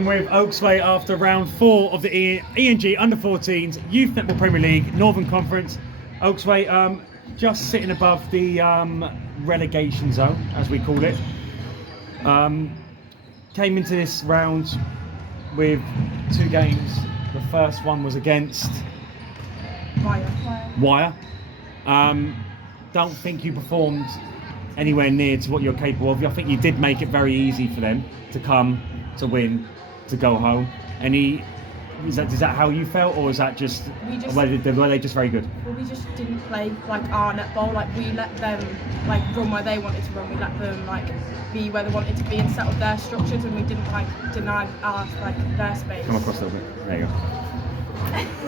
I'm with Oaksway after round 4 of the ENG Under-14s Youth Netball Premier League Northern Conference. Oaksway, just sitting above the relegation zone, as we call it. Came into this round with 2 games. The first one was against Wyre. Don't think you performed anywhere near to what you're capable of. I think you did make it very easy for them to come, to win, to go home. Is that how you felt, or is that just were they just very good? Well, we just didn't play like our netball. Like we let them like run where they wanted to run. We let them like be where they wanted to be and set up their structures, and we didn't like deny our like their space. Come across a little bit. There you go.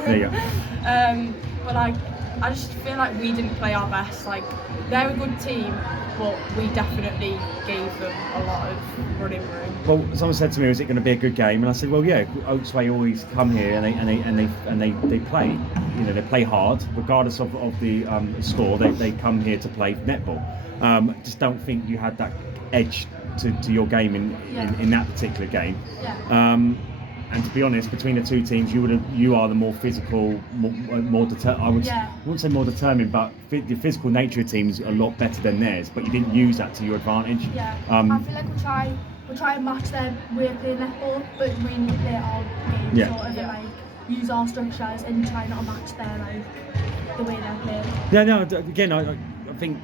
There you go. But like I just feel like we didn't play our best. Like they're a good team, but we definitely gave them a lot of running room. Well, someone said to me, "Is it going to be a good game?" And I said, "Well, yeah. Oaksway always come here and they play. You know, they play hard, regardless of the score. They come here to play netball. Just don't think you had that edge to your game in that particular game. Yeah. And to be honest, between the 2 teams, you are the more physical, more determined. I wouldn't say more determined, but the physical nature of teams a lot better than theirs. But you didn't use that to your advantage. Yeah. I feel like we'll try and match their way of playing netball, but we need to play our game sort of and like use our structures and try not to match their like the way they're playing. Yeah. No. Again, I think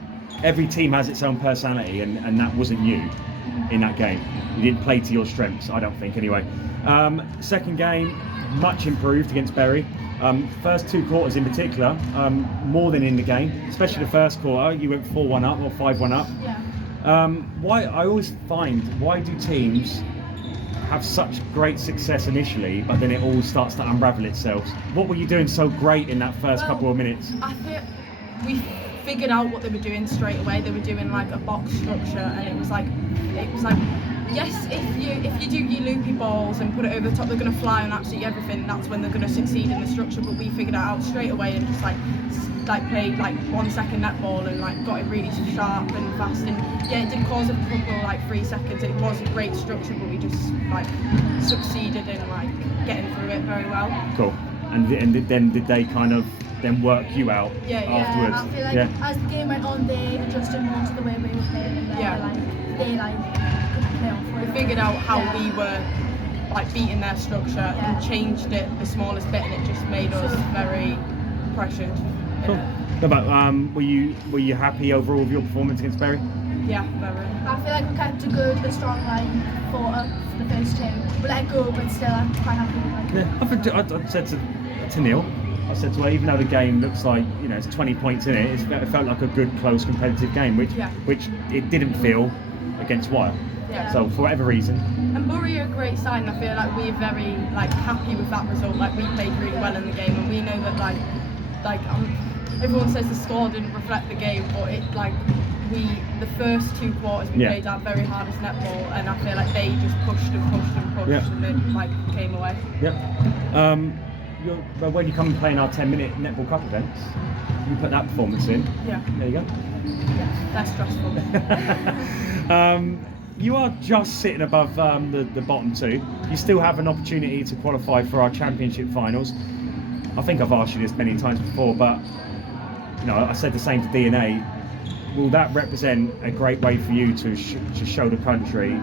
every team has its own personality, and that wasn't you in that game. You didn't play to your strengths, I don't think, anyway. Second game, much improved against Bury. First 2 quarters in particular, more than in the game, especially the first quarter. You went 4-1 up or 5-1 up. Yeah. I always find, why do teams have such great success initially, but then it all starts to unravel itself? What were you doing so great in that first couple of minutes? I think we figured out what they were doing straight away. They were doing like a box structure, and it was like yes, if you do your loopy balls and put it over the top, they're going to fly on absolutely everything. That's when they're going to succeed in the structure. But we figured it out straight away and just like played like 1 second netball and like got it really sharp and fast. And yeah, it did cause a couple like 3 seconds. It was a great structure, but we just like succeeded in like getting through it very well. Cool. And then did they kind of then work you out afterwards? I feel like as the game went on, they adjusted more to the way we were playing, and they could play off. We figured out how we were like beating their structure and changed it the smallest bit, and it just made us very pressured. Cool. What about were you happy overall with your performance against Bury? Yeah, very. I feel like we kept a strong line for the first 2. We let it go, but still I'm quite happy with it. Yeah, I said to Neil, I said to her, even though the game looks like it's 20 points in it, it felt like a good, close, competitive game, which it didn't feel against Wyre. Yeah. So for whatever reason. And Bury are a great side, and I feel like we're very like happy with that result. Like we played really well in the game, and we know that like everyone says the score didn't reflect the game, but it like the first 2 quarters we played our very hardest netball, and I feel like they just pushed and then like came away. Yeah. When you come and play in our 10-minute netball cup events, you put that performance in. Yeah. There you go. Yeah, that's stressful. You are just sitting above the bottom 2. You still have an opportunity to qualify for our championship finals. I think I've asked you this many times before, but I said the same to DNA. Will that represent a great way for you to show the country,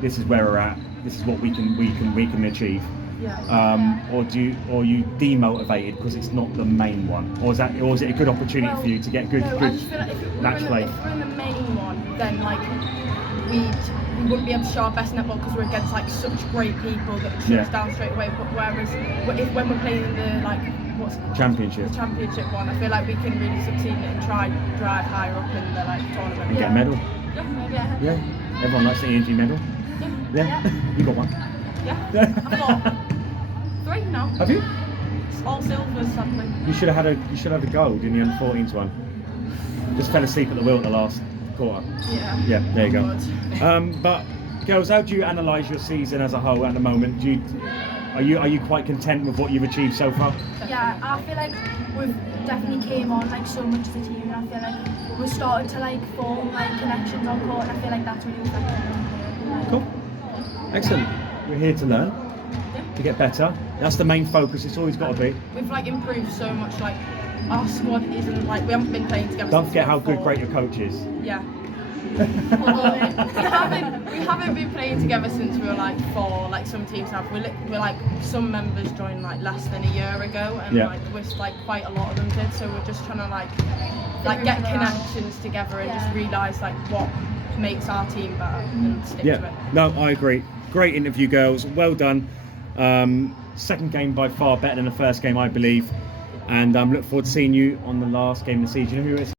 this is where we're at, this is what we can achieve? Yeah. Or are you demotivated because it's not the main one, or is it a good opportunity for you to get good I just feel like match play? If we're in the main one, then like we wouldn't be able to show our best netball because we're against like such great people that shut us down straight away. But whereas when we're playing in the like championship one, I feel like we can really succeed in it and try drive higher up in the like tournament. And get a medal. Yeah. Everyone likes the ENG medal. Yeah. You got one. Yeah. I've got 3 now. Have you? It's all silvers, sadly. You should have had a gold in the under-14s one. Just fell asleep at the wheel at the last quarter. Yeah. Yeah, there you go. Good. But girls, how do you analyse your season as a whole at the moment? Are you quite content with what you've achieved so far? Yeah, I feel like we've definitely came on like so much as a team, and I feel like we're starting to like form like connections on court, and I feel like that's really affected them. Cool. Excellent. We're here to learn, to get better. That's the main focus. It's always got to be. We've like improved so much. Like our squad isn't like we haven't been playing together. Don't since forget we how were good 4. great your coach is. Yeah. we haven't been playing together since we were like 4. Like some teams have. We're like some members joined like less than a year ago, and like like quite a lot of them did. So we're just trying to like get connections together and just realise like what makes our team better and stick to it. No, I agree. Great interview, girls. Well done. Second game by far better than the first game, I believe. And look forward to seeing you on the last game of the season. Who is